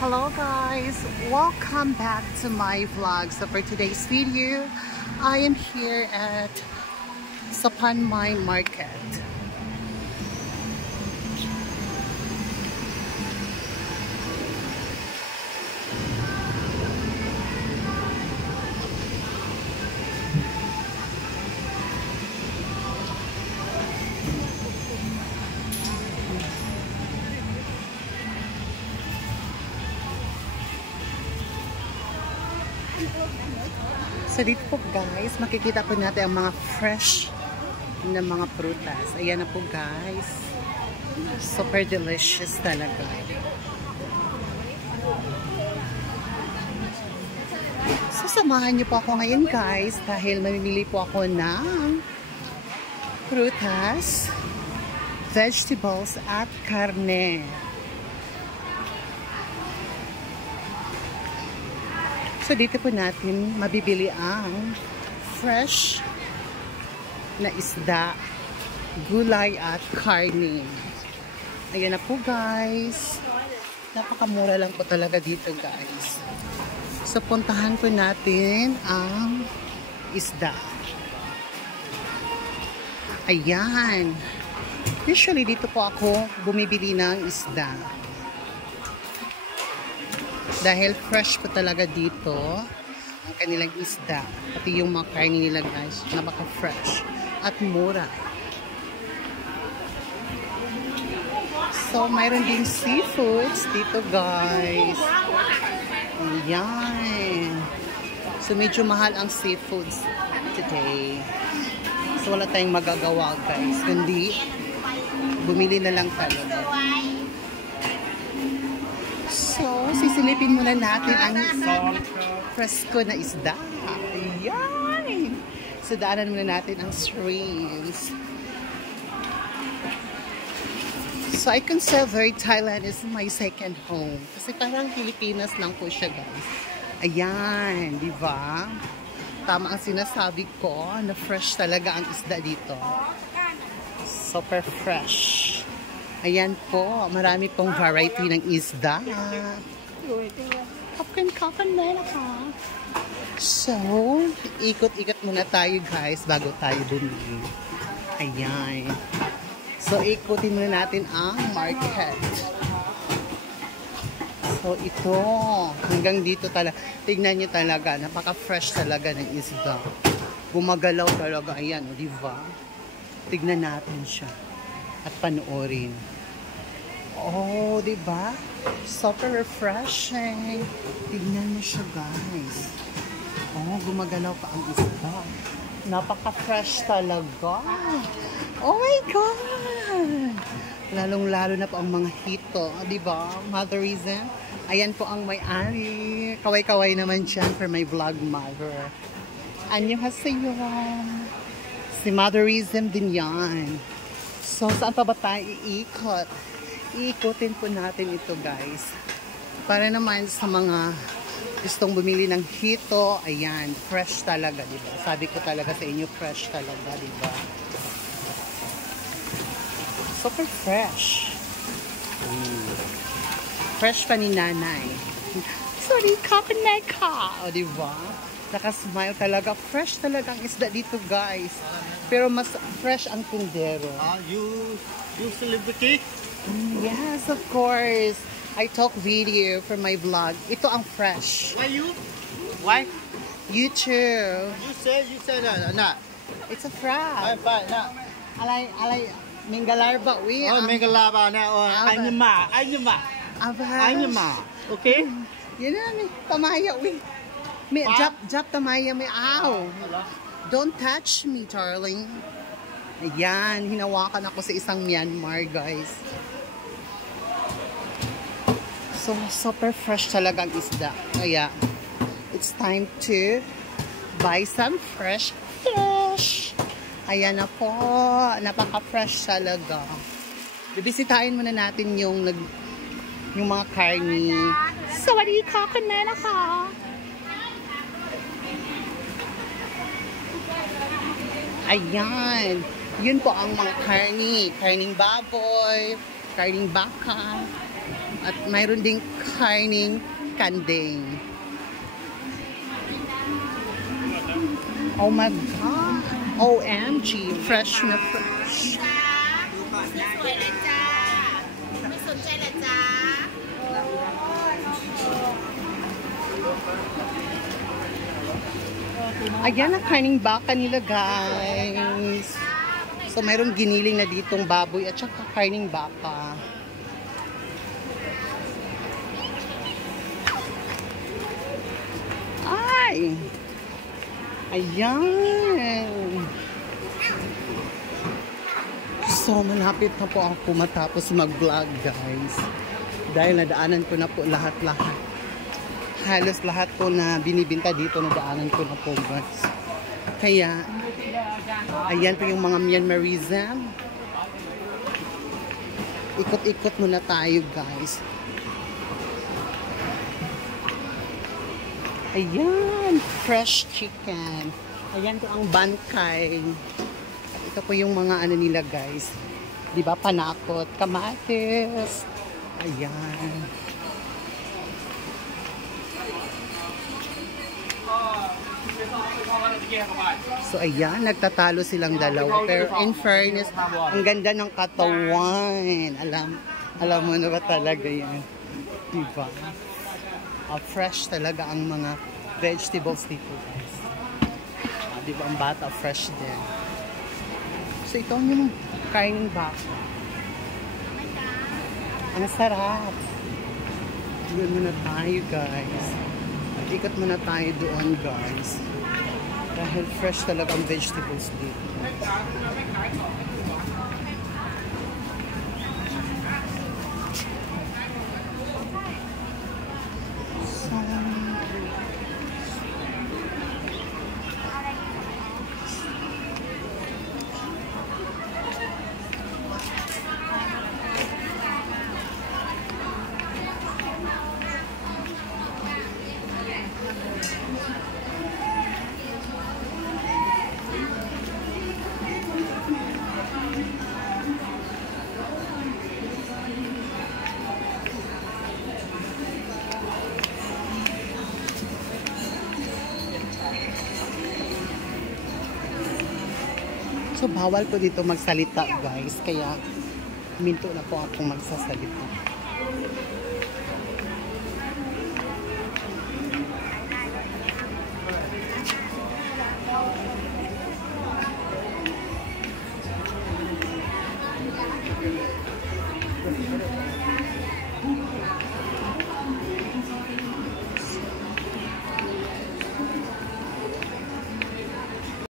Hello guys, welcome back to my vlog. So for today's video, I am here at Sapanmay Market. So dito po guys, makikita po natin ang mga fresh na mga prutas. Ayan na po guys. Super delicious talaga. So samahan niyo po ako ngayon guys dahil mamimili po ako ng prutas, vegetables at karne. So dito po natin mabibili ang fresh na isda, gulay at karne. Ayan na po guys. Napakamura lang po talaga dito guys. So puntahan po natin ang isda. Ayan. Usually dito po ako bumibili ng isda. Dahil fresh po talaga dito ang kanilang isda. Pati yung mga karne nila guys, napaka-fresh at mura. So, mayroon ding seafoods dito guys. Ayan. So, medyo mahal ang seafoods today. So, wala tayong magagawa guys. Kundi, bumili na lang talaga. So, sisilipin muna natin ang fresco na isda. Ayan! So, daanan muna natin ang shrimps. So, I consider Thailand is my second home. Kasi parang Pilipinas lang po siya, guys. Ayan, di ba? Tama ang sinasabi ko na fresh talaga ang isda dito. Super fresh. Ayan po, marami pong variety ng isda. Kapkan na ka. So, ikot-ikot muna tayo guys bago tayo bumili. Ayan. So, ikutin muna natin ang market. So, ito. Hanggang dito talaga. Tignan nyo talaga. Napaka-fresh talaga ng isda. Gumagalaw talaga. Ayan, o, diba? Tignan natin siya. At panoorin. Oh, diba? Super refreshing. Tignan mo siya, guys. Oh, gumagalaw pa ang isda. Napaka-fresh talaga. Oh my God! Lalong-lalo na po ang mga hito. Diba? Motherism. Ayan po ang may-ari. Kaway-kaway naman siya for my vlog mother. Annyeonghaseyo. Si Motherism din yan. So, saan pa ba tayo iikot? Iikutin po natin ito, guys. Para naman sa mga gustong bumili ng hito, ayan, fresh talaga, diba? Sabi ko talaga sa inyo, fresh talaga, diba? Super fresh. Fresh pa ni nanay. Sorry, kapanay ka. O, diba? Nakasmile talaga. Fresh talaga ang isda dito, guys. Pero mas fresh ang tindero. You celebrity? Yes, of course. I talk video for my vlog. Ito ang fresh. Why you? Why? You too. You say no. It's a fresh. I'm fine now. Alay, Mingalarba, we. Oh, Mingalaba na. Oh, Anyama. Okay? Yun na, tamaya, we. May jap tamaya, may ow. Don't touch me, darling. Ayan, hinawakan ako sa isang Myanmar, guys. So, super fresh talaga ang isda. Kaya, it's time to buy some fresh fish. Ayan na po. Napaka-fresh talaga. Bibisitahin muna natin yung mga karni. Sorry, kakanela ka. Ayan. Yun po ang mga karni. Karning baboy, karning baka. At mayroon ding karning kanding. Oh my God! OMG! Fresh na fresh. สวยเลยจ้าไม่สนใจเลยจ้า Ayan ang karning baka nila, guys. So, mayroon giniling na ditong baboy at saka karning baka. Ay! Ayan! So, malapit na po ako matapos mag-vlog, guys. Dahil nadaanan ko na po lahat-lahat. Halos lahat po na binibinta dito, nadaanan ko na po, guys. Kaya, ayan po yung mga Myanmarism. Ikot-ikot muna tayo, guys. Ayan, fresh chicken. Ayan po ang bangkay. At ito po yung mga ano nila, guys. Di ba, panakot, kamatis. Ayan. So, ayan, nagtatalo silang dalawa. Pero in fairness, ang ganda ng katawan. Alam mo na ba talaga yan? Diba? Fresh talaga ang mga vegetables dito, guys. Diba, ang bata, fresh din. So, ito yung kainin baka. Ang sarap. Doon muna tayo, guys. Ikot muna tayo doon, guys. Dahil fresh talaga ang vegetables dito. So, bawal po dito magsalita, guys. Kaya, minto na po akong magsasalita.